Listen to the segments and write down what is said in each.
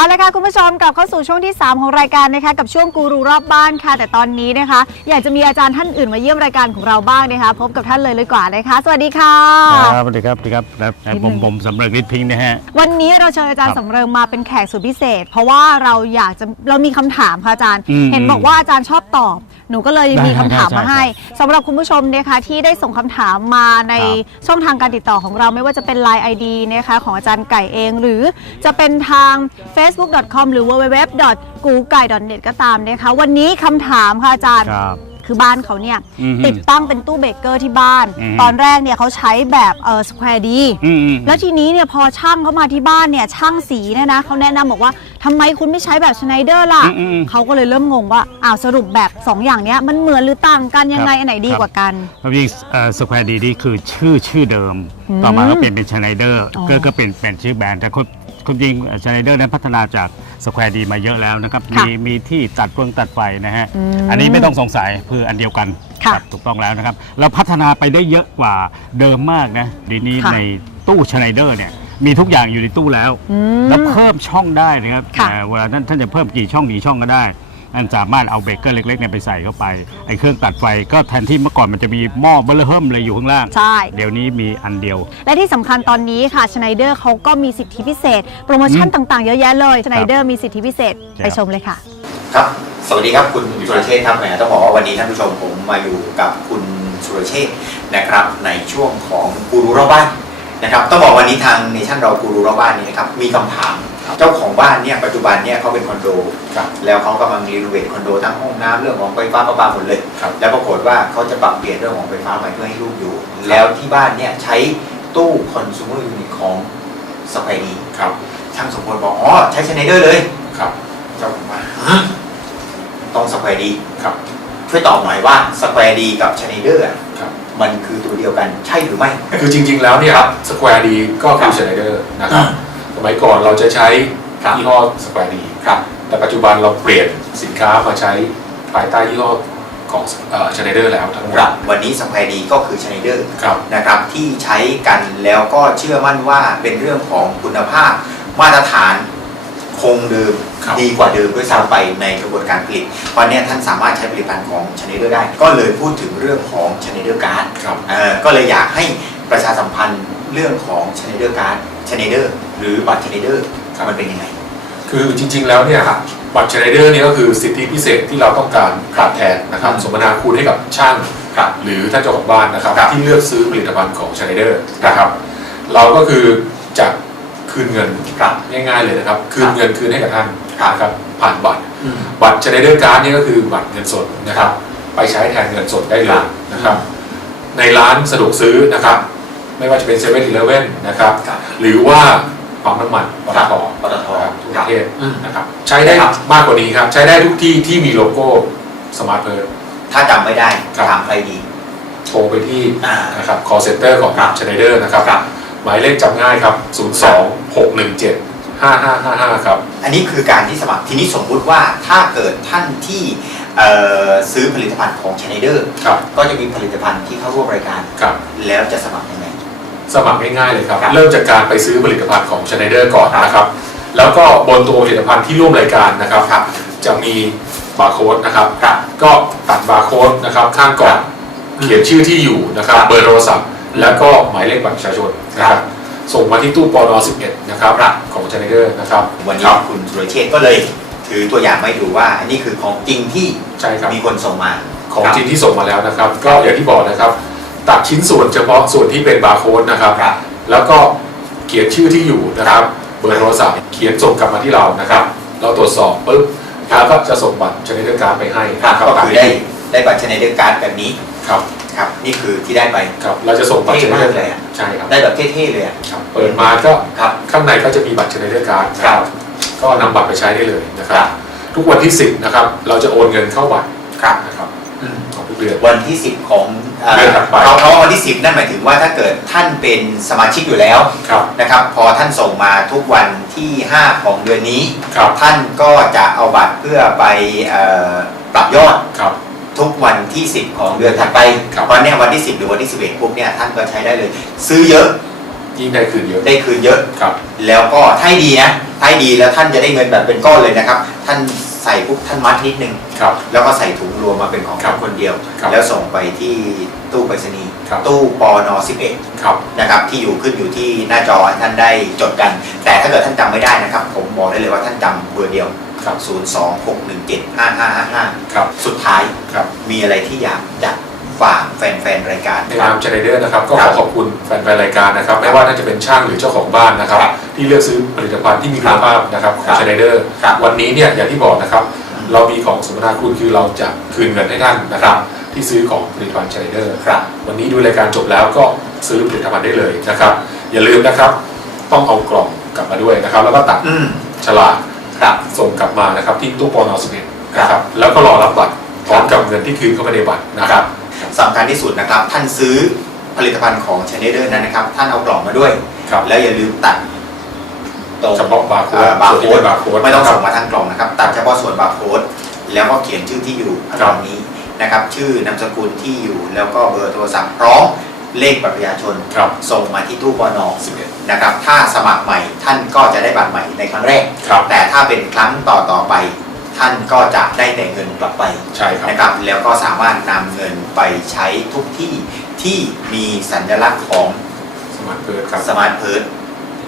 เอาละค่ะคุณผู้ชมกลับเข้าสู่ช่วงที่ 3 ของรายการนะคะกับช่วงกูรูรอบบ้านค่ะ แต่ตอนนี้นะคะ อยากจะมีอาจารย์ท่านอื่นมาเยี่ยมรายการของเราบ้างนะคะ พบกับท่านเลยเลยกว่านะคะ สวัสดีค่ะ ครับสวัสดีครับสวัสดีครับครับนิดนึงผมผมสำเริงฤทธิ์พิงค์นะฮะ วันนี้เราเชิญอาจารย์ครับสำเริงมาเป็นแขกสุดพิเศษ เพราะว่าเราอยากจะเรามีคำถามค่ะอาจารย์ อืมเห็นบอกว่าอาจารย์ชอบตอบ หนูก็เลยได้มีคำถามได้มาได้ให้สำหรับคุณผู้ชมนะคะที่ได้ส่งคำถามมาในครับช่องทางการติดต่อของเราไม่ว่าจะเป็น Line ID นะคะของอาจารย์ไก่เอง หรือจะเป็นทาง facebook.com หรือ www g u g a i net ก็ตามนะคะ วันนี้คำถามค่ะอาจารย์ ครับ คือบ้านเขาเนี่ย อือฮึติดตั้งเป็นตู้เบเกอร์ที่บ้าน อือฮึ ตอนแรกเนี่ยเขาใช้แบบเออสแควร์ดี อืมอืม แล้วทีนี้เนี่ยพอช่างเขามาที่บ้านเนี่ยช่างสีเนี่ยนะเขาแนะนำบอกว่าทำไมคุณไม่ใช้แบบชไนเดอร์ล่ะ อืมอืมอืมเขาก็เลยเริ่มงงว่าอ้าวสรุปแบบ 2 อย่างเนี้ยมันเหมือนหรือต่างกันยังไง ครับ อันไหนดีกว่ากัน ความจริงสแควร์ดีนี่คือชื่อชื่อเดิม อืมต่อมาก็เปลี่ยนเป็นชไนเดอร์อ๋อก็ก็เป็นเป็นชื่อแบรนด์แต่คน คนจริงชไนเดอร์นั้นพัฒนาจากสแควร์ดีมาเยอะแล้วนะครับ ค่ะมีมีที่ตัดเฟืองตัดไฟนะฮะ อืมอันนี้ไม่ต้องสงสัยคืออันเดียวกันค่ะรับถูกต้องแล้วนะครับเราพัฒนาไปได้เยอะกว่าเดิมมากนะดีนี้ค่ะในตู้ชไนเดอร์เนี่ยมีทุกอย่างอยู่ในตู้แล้วอืมแล้วเพิ่มช่องได้นะครับค่ะเอ่อเวลาท่านท่านจะเพิ่มกี่ช่องกี่ช่องก็ได้ อันสามารถเอาเบเกอร์เล็กๆเนี่ยไปใส่เข้าไปไอ้เครื่องตัดไฟก็แทนที่เมื่อก่อนมันจะมีหม้อเบลเลอร์เฮิมเลยอยู่ข้างล่าง ใช่ เดี๋ยวนี้มีอันเดียว และที่สำคัญตอนนี้ค่ะชไนเดอร์เขาก็มีสิทธิพิเศษ โปรโมชั่นอืมต่างๆเยอะแยะเลยชไนเดอร์มีสิทธิพิเศษครับไปชมเลยค่ะ ครับ สวัสดีครับคุณสุรเชษฐ์ครับแหมต้องบอกว่าวันนี้ท่านผู้ชมผมมาอยู่กับคุณสุรเชษฐ์นะครับ ในช่วงของกูรูรอบบ้านนะครับต้องบอกวันนี้ทางเนชั่นเรากูรูรอบบ้านนี้นะครับมีคำถาม เจ้าของบ้านเนี่ยปัจจุบันเนี่ยเขาเป็นคอนโด ครับ แล้วเขากำลังรีโนเวทคอนโดทั้งห้องน้ำเรื่องของไฟฟ้าประปาหมดเลย ครับ แล้วปรากฏว่าเขาจะปรับเปลี่ยนเรื่องของไฟฟ้าใหม่เพื่อให้ลูกอยู่ แล้วที่บ้านเนี่ยใช้ตู้คอน sumer unit ของสไปดีครับ ช่างสมบูรณ์บอกอ๋อใช้ชไนเดอร์เลย ครับ เจ้าของบ้านฮะต้องสแควร์ดี ครับ ช่วยตอบหน่อยว่าสแควร์ดีกับชไนเดอร์ครับ มันคือตัวเดียวกันใช่หรือไม่ คือจริง ๆ แล้วเนี่ยสแควร์ดีก็ครัคืบอชไนเดอร์นะครับอืม สมัยก่อนเราจะใช้ครับยี่ห้อสแควร์ดีครับแต่ปัจจุบันเราเปลี่ยนสินค้ามาใช้ภายใต้ยี่ห้อของชไนเดอร์แล้วทั้งหมดครับวันนี้สแควร์ดีก็คือชไนเดอร์ครับนะครับที่ใช้กันแล้วก็เชื่อมั่นว่าเป็นเรื่องของคุณภาพมาตรฐานคงเดิมครับดีกว่าเดิมด้วยซ้ำไปในกระบวนการผลิตเพราะเนี้ยท่านสามารถใช้ผลิตภัณฑ์ของชไนเดอร์ได้ ก็เลยพูดถึงเรื่องของชไนเดอร์การ์ดครับเอ่อก็เลยอยากให้ประชาสัมพันธ์เรื่องของชไนเดอร์การ์ดชไนเดอร์ หรือบัตรชไนเดอร์มันเป็นยังไง คือจริง ๆ แล้วเนี่ยครับบัตรชไนเดอร์เนี่ยก็คือสิทธิพิเศษที่เราต้องการตอบแทนนะครับอืมสมนาคุณให้กับช่างครับหรือท่านเจ้าของบ้านนะครับครับ ที่เลือกซื้อผลิตภัณฑ์ของชไนเดอร์นะครับ เราก็คือจะคืนเงินครับง่ายๆเลยนะครับ คืนเงินคืนให้กับท่านครับนะครับผ่านบัตรอืมบัตรชไนเดอร์การ์ดนี่ก็คือบัตรเงินสดนะครับ ไปใช้แทนเงินสดได้เลครัยบนะครับ ในร้านสะดวกซื้อนะครับ ไม่ว่าจะเป็นเซเว่นอีเลฟเว่นนะครับครับหรือว่า ปั๊มน้ำมันปตทปตทนะครับทุกประเทศอืมนะครับใช้ได้ครับมากกว่านี้ครับ ใช้ได้ทุกที่ที่มีโลโก้สมาร์ทเพิร์ถ้าจำไม่ได้ครับถามใครดีโทรไปที่อ่านะครับ call center ของครับชไนเดอร์นะครับครับ หมายเลขจำง่ายครับ 02 617 5555 ครับ อันนี้คือการที่สมัครทีนี้สมมุติว่าถ้าเกิดท่านที่เอ่อซื้อผลิตภัณฑ์ของชไนเดอร์ครับก็จะมีผลิตภัณฑ์ที่เข้าร่วมรายการครับแล้วจะสมัครยังไง สมัครง่ายๆเลยครับครับ เริ่มจากการไปซื้อผลิตภัณฑ์ของชไนเดอร์ก่อนนะครับ แล้วก็บนตัวผลิตภัณฑ์ที่ร่วมรายการนะครับครับจะมีบาร์โค้ดนะครับครับ ก็ตัดบาร์โค้ดนะครับข้างกล่องครับเขียนชื่อที่อยู่นะครับครับ เบอร์โทรศัพท์ แล้วก็หมายเลขบัตรประชาชนนะคครัรับบส่งมาที่ตู้ปอนอ11 นะครับครับ ของชไนเดอร์นะครับ วันนี้ครับคุณสุรเชษฐ์ก็เลยถือตัวอย่างมาให้ดูว่าอันนี้คือของจริงที่ใช่ครับมีคนส่งมา ของครับจริงที่ส่งมาแล้วนะครับ ก็อย่างที่บอกนะครับ ตัดชิ้นส่วนเฉพาะส่วนที่เป็นบาร์โค้ดนะครับ ครับ แล้วก็เขียนชื่อที่อยู่นะครับ เบอร์โทรศัพท์เขียนส่งกลับมาที่เรานะครับ เราตรวจสอบปุ๊บแล้วก็จะส่งบัตรชนิดการดไปให้ครับนะก็ตามคือที่ได้ได้บัตรชไนเดอร์การ์ดแบบนี้ครับครับ นี่คือที่ได้ไป ครับ เราจะส่งบัตรชเท่นิมาดกเลยอะ ใช่ครับได้แบบเท่ๆเลยอะครับเปิดมาก็ครับข้างในก็จะมีบัตรชนิดการดนะคครัรับบก็นำบัตรไปใช้ได้เลยนะคครัรับบทุกวันที่ 10นะครับเราจะโอนเงินเข้าบัตรครับนะครับ อืมของทุก เดือน วันที่ 10 ของเอ่อเดือนถัดไปเขาเขาว่าวันที่ 10 นั่นหมายถึงว่าถ้าเกิดท่านเป็นสมาชิกอยู่แล้วครับนะครับพอท่านส่งมาทุกวันที่ 5 ของเดือนนี้ ครับท่านก็จะเอาบัตรเพื่อไปเอ่อปรับยอดครับทุกวันที่ 10 ของเดือนถัดไปครับเพราะเนี่ยวันที่ 10 หรือวันที่ 11ปุ๊บเนี่ยท่านก็ใช้ได้เลย ซื้อเยอะยิ่งได้คืนเยอะได้คืนเยอะครับ แล้วก็ถ้าให้ดีนะถ้าให้ดีแล้วท่านจะได้เงินแบบเป็นก้อนเลยนะครับ ท่าน ใส่ปุ๊บท่านมัดนิดนึง ครับ แล้วก็ใส่ถุงรวมมาเป็นของครับท่านคนเดียว ครับแล้วส่งไปที่ตู้ไปรษณีย์ครับ ตู้ปอน11ครับ นะครับที่อยู่ขึ้นอยู่ที่หน้าจอให้ท่านได้จดกัน แต่ถ้าเกิดท่านจำไม่ได้นะครับ ผมบอกได้เลยว่าท่านจำเบอร์เดียว ครับ 026175555ครับสุดท้ายครับ มีอะไรที่อยากจะฝาก แฟนๆรายการในนามเจเนเดอร์นะครับก็คขรัอบขอบคุณแฟนๆรายการนะครับไม่ว่าท่านจะเป็นช่างหรือเจ้าของบ้านนะครับครับที่เลือกซื้อผลิตภัณฑ์ที่มีคุณภาพนะครับขอครังบเจเนเดอร์ครับวันนี้เนี่ยอย่างที่บอกนะครับอืมเรามีของสมนาคุณคือเราจะคืนเงินให้ท่านนะครับ ที่ซื้อของผลิตภัณฑ์เจเนเดอร์ครับวันนี้ดูรายการจบแล้วก็ซื้อผลิตภัณฑ์ได้เลยนะครับ อย่าลืมนะครับ ต้องเอากล่องกลับมาด้วยนะครับ แล้วก็ตัดอืมฉลากครับส่งกลับมานะครับที่ตู้ปอนอสิบเอ็ดครับนะครับแล้วก็รอรับบัตรพร้อมกับเงินที่คืนเข้าไปในบัตรนะครับ สำคัญที่สุดนะครับ ท่านซื้อผลิตภัณฑ์ของชเนเดอร์นั้นนะครับ ท่านเอากล่องมาด้วยครับแล้วอย่าลืมตัดตรงเฉพาะบาร์โค้ดเอ่อบาร์ส่วนที่โค้เป็ดนบาร์โค้ดไม่ต้องนะครับส่งมาทั้งกล่องนะครับ ตัดเฉพาะส่วนบาร์โค้ดแล้วก็เขียนชื่อที่อยู่ข้างครัตบรงนี้นะครับ ชื่อนามสกุลที่อยู่แล้วก็เบอร์โทรศัพท์พร้อมเลขบัตรประชาชนครับส่งมาที่ตู้ปอนอ11นะครับ ถ้าสมัครใหม่ท่านก็จะได้บัตรใหม่ในครั้งแรกครับแต่ถ้าเป็นครั้งต่อต่อๆไป ท่านก็จะได้แต่เงินกลับไปใช่ครับ นะครับแล้วก็สามารถนำเงินไปใช้ทุกที่ที่มีสัญลักษณ์ของ สมาร์ทเพิร์ดครับสมาร์ทเพิร์ด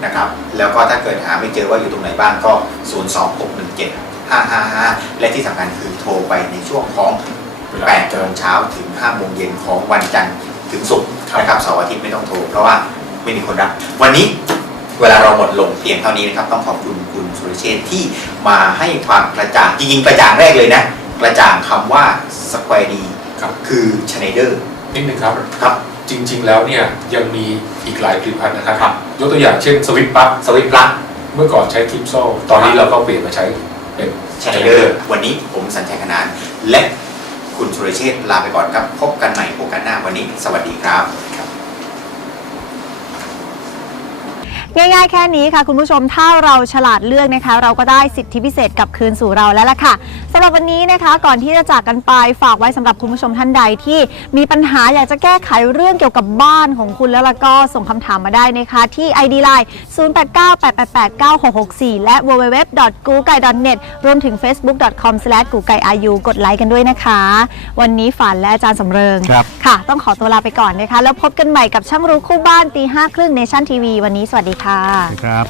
นะครับ แล้วก็ถ้าเกิดหาไม่เจอว่าอยู่ตรงไหนบ้างก็ 0 2 6 1 7 5 5 5 และที่สำคัญคือโทรไปในช่วงของเวลา8โมงเช้าถึง5โมงเย็นของวันจันทร์ถึงศุกร์ครับ นะครับเสาร์อาทิตย์ไม่ต้องโทร เพราะว่าไม่มีคนรับ วันนี้ เวลาเราหมดลงเพียงเท่านี้นะครับต้องขอบคุณคุณสุรเชษฐ์ที่มาให้ความกระจ่างจริงๆกระจ่างแรกเลยนะ กระจ่างคำว่าสแควร์ดีครับคือชเนเดอร์นิดนึงครับครับจริง ๆ แล้วเนี่ยยังมีอีกหลายผลิตภัณฑ์นะครับครับยกตัวอย่างเช่นสวิตช์ปลั๊กสวิตช์ปลั๊กเมื่อก่อนใช้คลิปโซ่ตอนนี้เราก็เปลี่ยนมาใช้เป็นชเนเดอร์วันนี้ผมสัญชัยขนาน และคุณสุรเชษฐ์ลาไปก่อนครับ พบกันใหม่โอกาสหน้าวันนี้ สวัสดีครับ ง่ายๆ แค่นี้ค่ะ คุณผู้ชมถ้าเราฉลาดเลือกนะคะ เราก็ได้สิทธิพิเศษกลับคืนสู่เราแล้วล่ะค่ะสำหรับวันนี้นะคะ ก่อนที่จะจากกันไปฝากไว้สำหรับคุณผู้ชมท่านใดที่มีปัญหาอยากจะแก้ไขเรื่องเกี่ยวกับบ้านของคุณแล้วล่ะก็ส่งคำถามมาได้นะคะ ที่ ID Line 0898889664 และ www.gugai.net รวมถึง facebook.com g u g a i a u กดไลค์กันด้วยนะคะ วันนี้ฝันและอาจารย์สำเริงครับค่ะ ต้องขอตัวลาไปก่อนนะคะ แล้วพบกันใหม่กับช่างรู้คู่บ้านตีห้าครึ่งเนชั่นทีวีวันนี้สวัสดีค่ะ ครับ